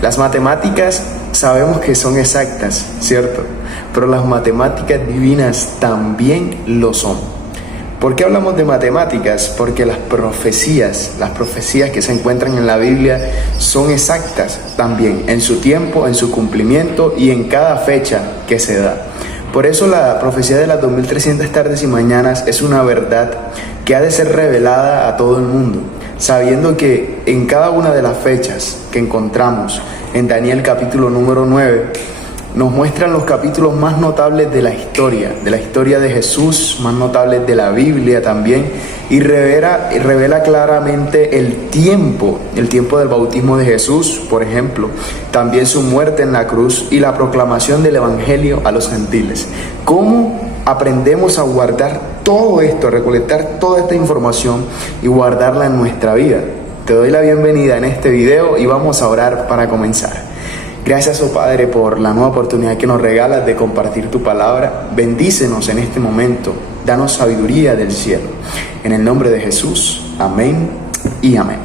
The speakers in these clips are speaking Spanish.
Las matemáticas sabemos que son exactas, ¿cierto? Pero las matemáticas divinas también lo son. ¿Por qué hablamos de matemáticas? Porque las profecías que se encuentran en la Biblia son exactas también, en su tiempo, en su cumplimiento y en cada fecha que se da. Por eso la profecía de las 2300 tardes y mañanas es una verdad que ha de ser revelada a todo el mundo, sabiendo que en cada una de las fechas que encontramos en Daniel capítulo número 9, nos muestran los capítulos más notables de la historia de Jesús, más notables de la Biblia también, y revela claramente el tiempo del bautismo de Jesús, por ejemplo, también su muerte en la cruz y la proclamación del Evangelio a los gentiles. ¿Cómo aprendemos a guardar todo esto, a recolectar toda esta información y guardarla en nuestra vida? Te doy la bienvenida en este video y vamos a orar para comenzar. Gracias, oh Padre, por la nueva oportunidad que nos regalas de compartir tu palabra. Bendícenos en este momento. Danos sabiduría del cielo. En el nombre de Jesús. Amén y amén.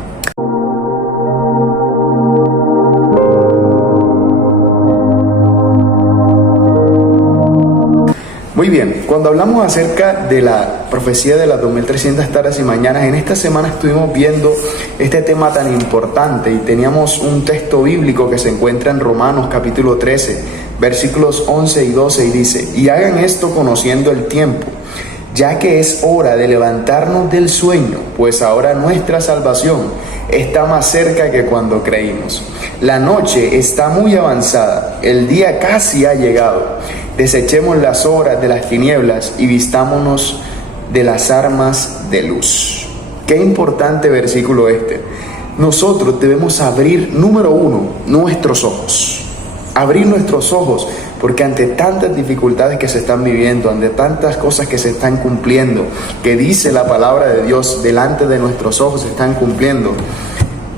Muy bien, cuando hablamos acerca de la profecía de las 2300 tardes y mañanas, en esta semana estuvimos viendo este tema tan importante y teníamos un texto bíblico que se encuentra en Romanos capítulo 13, versículos 11 y 12, y dice: y hagan esto conociendo el tiempo, ya que es hora de levantarnos del sueño, pues ahora nuestra salvación está más cerca que cuando creímos. La noche está muy avanzada, el día casi ha llegado. Desechemos las obras de las tinieblas y vistámonos de las armas de luz. Qué importante versículo este. Nosotros debemos abrir, número uno, nuestros ojos. Abrir nuestros ojos, porque ante tantas dificultades que se están viviendo, ante tantas cosas que se están cumpliendo, que dice la palabra de Dios, delante de nuestros ojos se están cumpliendo.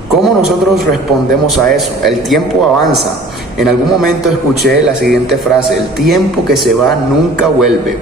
¿Cómo nosotros respondemos a eso? El tiempo avanza. En algún momento escuché la siguiente frase: el tiempo que se va nunca vuelve.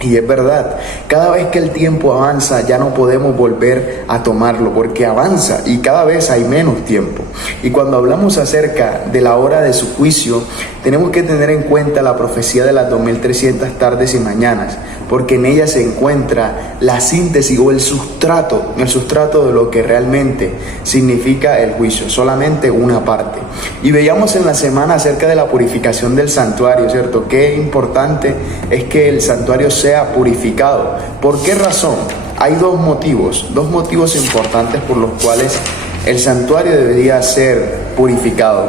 Y es verdad, cada vez que el tiempo avanza ya no podemos volver a tomarlo, porque avanza y cada vez hay menos tiempo. Y cuando hablamos acerca de la hora de su juicio, tenemos que tener en cuenta la profecía de las 2300 tardes y mañanas, porque en ella se encuentra la síntesis o el sustrato de lo que realmente significa el juicio, solamente una parte. Y veíamos en la semana acerca de la purificación del santuario, ¿cierto? Qué importante es que el santuario sea purificado. ¿Por qué razón? Hay dos motivos importantes por los cuales el santuario debería ser purificado.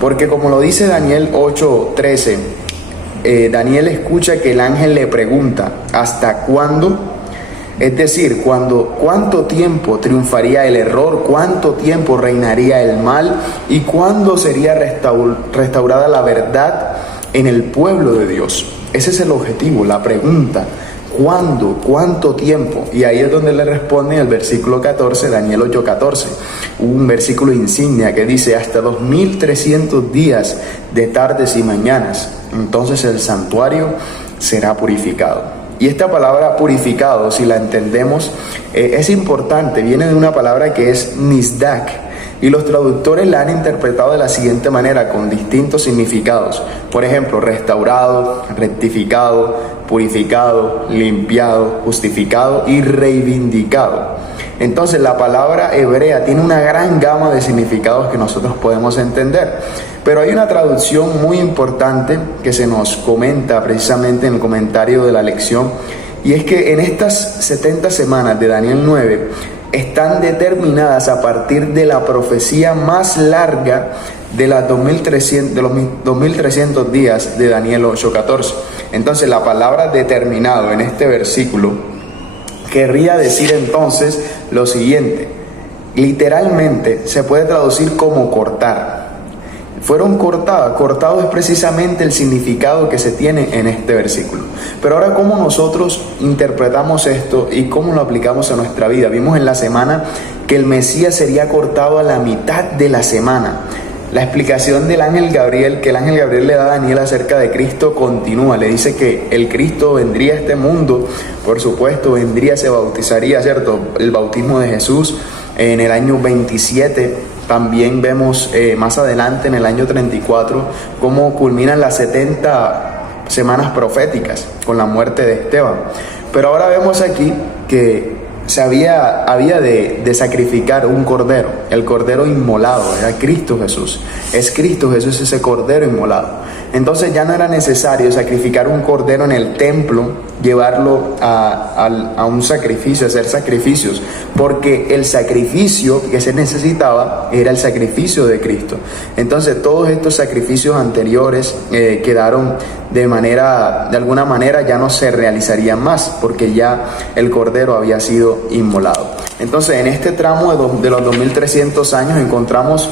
Porque como lo dice Daniel 8:13, Daniel escucha que el ángel le pregunta: ¿hasta cuándo? Es decir, ¿cuánto tiempo triunfaría el error? ¿Cuánto tiempo reinaría el mal? ¿Y cuándo sería restaurada la verdad en el pueblo de Dios? Ese es el objetivo, la pregunta. ¿Cuándo? ¿Cuánto tiempo? Y ahí es donde le responde el versículo 14, Daniel 8:14, un versículo insignia que dice: hasta 2300 días de tardes y mañanas, entonces el santuario será purificado. Y esta palabra purificado, si la entendemos, es importante, viene de una palabra que es nisdak, y los traductores la han interpretado de la siguiente manera, con distintos significados. Por ejemplo, restaurado, rectificado, purificado, limpiado, justificado y reivindicado. Entonces la palabra hebrea tiene una gran gama de significados que nosotros podemos entender. Pero hay una traducción muy importante que se nos comenta precisamente en el comentario de la lección, y es que en estas 70 semanas de Daniel 9 están determinadas a partir de la profecía más larga de los 2300 días de Daniel 8:14. Entonces la palabra determinado en este versículo querría decir entonces lo siguiente: literalmente se puede traducir como cortar. Fueron cortadas. Cortado es precisamente el significado que se tiene en este versículo. Pero ahora, ¿cómo nosotros interpretamos esto y cómo lo aplicamos a nuestra vida? Vimos en la semana que el Mesías sería cortado a la mitad de la semana. La explicación del ángel Gabriel, que el ángel Gabriel le da a Daniel acerca de Cristo, continúa. Le dice que el Cristo vendría a este mundo, por supuesto, se bautizaría, ¿cierto? El bautismo de Jesús en el año 27 También vemos más adelante en el año 34 cómo culminan las 70 semanas proféticas con la muerte de Esteban. Pero ahora vemos aquí que había de sacrificar un cordero, el cordero inmolado, era Cristo Jesús. Es Cristo Jesús ese cordero inmolado. Entonces ya no era necesario sacrificar un cordero en el templo, llevarlo a un sacrificio, hacer sacrificios, porque el sacrificio que se necesitaba era el sacrificio de Cristo. Entonces todos estos sacrificios anteriores quedaron de alguna manera ya no se realizarían más, porque ya el cordero había sido inmolado. Entonces en este tramo de los 2300 años encontramos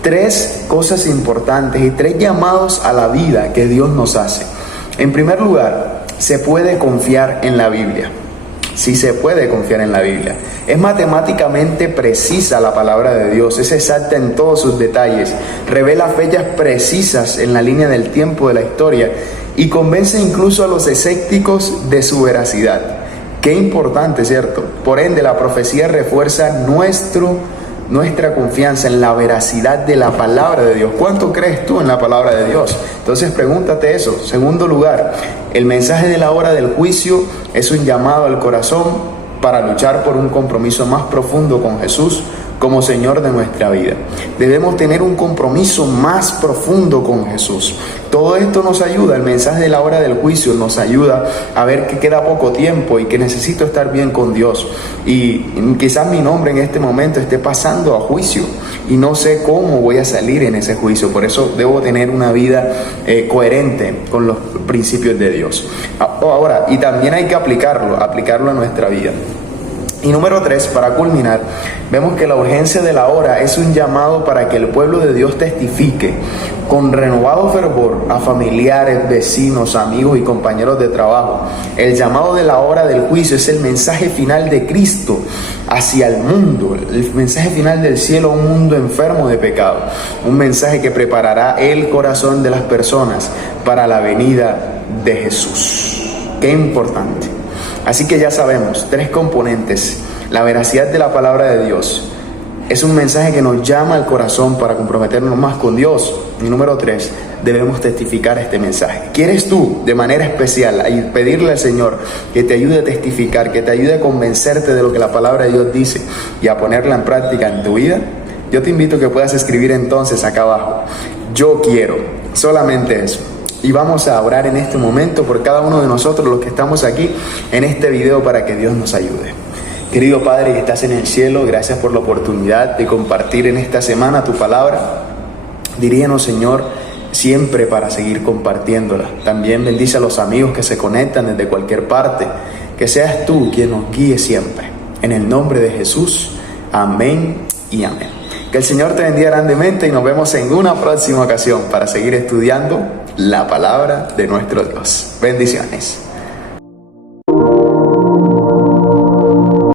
tres cosas importantes y tres llamados a la vida que Dios nos hace. En primer lugar, se puede confiar en la Biblia. Sí se puede confiar en la Biblia. Es matemáticamente precisa la palabra de Dios, es exacta en todos sus detalles, revela fechas precisas en la línea del tiempo de la historia y convence incluso a los escépticos de su veracidad. Qué importante, ¿cierto? Por ende, la profecía refuerza nuestra confianza en la veracidad de la palabra de Dios. ¿Cuánto crees tú en la palabra de Dios? Entonces pregúntate eso. Segundo lugar, el mensaje de la hora del juicio es un llamado al corazón para luchar por un compromiso más profundo con Jesús como Señor de nuestra vida. Debemos tener un compromiso más profundo con Jesús. Todo esto nos ayuda, el mensaje de la hora del juicio nos ayuda a ver que queda poco tiempo y que necesito estar bien con Dios. Y quizás mi nombre en este momento esté pasando a juicio y no sé cómo voy a salir en ese juicio. Por eso debo tener una vida coherente con los principios de Dios. Ahora, y también hay que aplicarlo a nuestra vida. Y número 3, para culminar, vemos que la urgencia de la hora es un llamado para que el pueblo de Dios testifique con renovado fervor a familiares, vecinos, amigos y compañeros de trabajo. El llamado de la hora del juicio es el mensaje final de Cristo hacia el mundo, el mensaje final del cielo a un mundo enfermo de pecado, un mensaje que preparará el corazón de las personas para la venida de Jesús. Qué importante. Así que ya sabemos, tres componentes. La veracidad de la palabra de Dios es un mensaje que nos llama al corazón para comprometernos más con Dios. Y número 3, debemos testificar este mensaje. ¿Quieres tú, de manera especial, pedirle al Señor que te ayude a testificar, que te ayude a convencerte de lo que la palabra de Dios dice y a ponerla en práctica en tu vida? Yo te invito a que puedas escribir entonces acá abajo: yo quiero, solamente eso. Y vamos a orar en este momento por cada uno de nosotros, los que estamos aquí en este video, para que Dios nos ayude. Querido Padre que estás en el cielo, gracias por la oportunidad de compartir en esta semana tu palabra. Dirígenos, Señor, siempre para seguir compartiéndola. También bendice a los amigos que se conectan desde cualquier parte. Que seas tú quien nos guíe siempre. En el nombre de Jesús, amén y amén. Que el Señor te bendiga grandemente y nos vemos en una próxima ocasión para seguir estudiando la palabra de nuestro Dios. Bendiciones.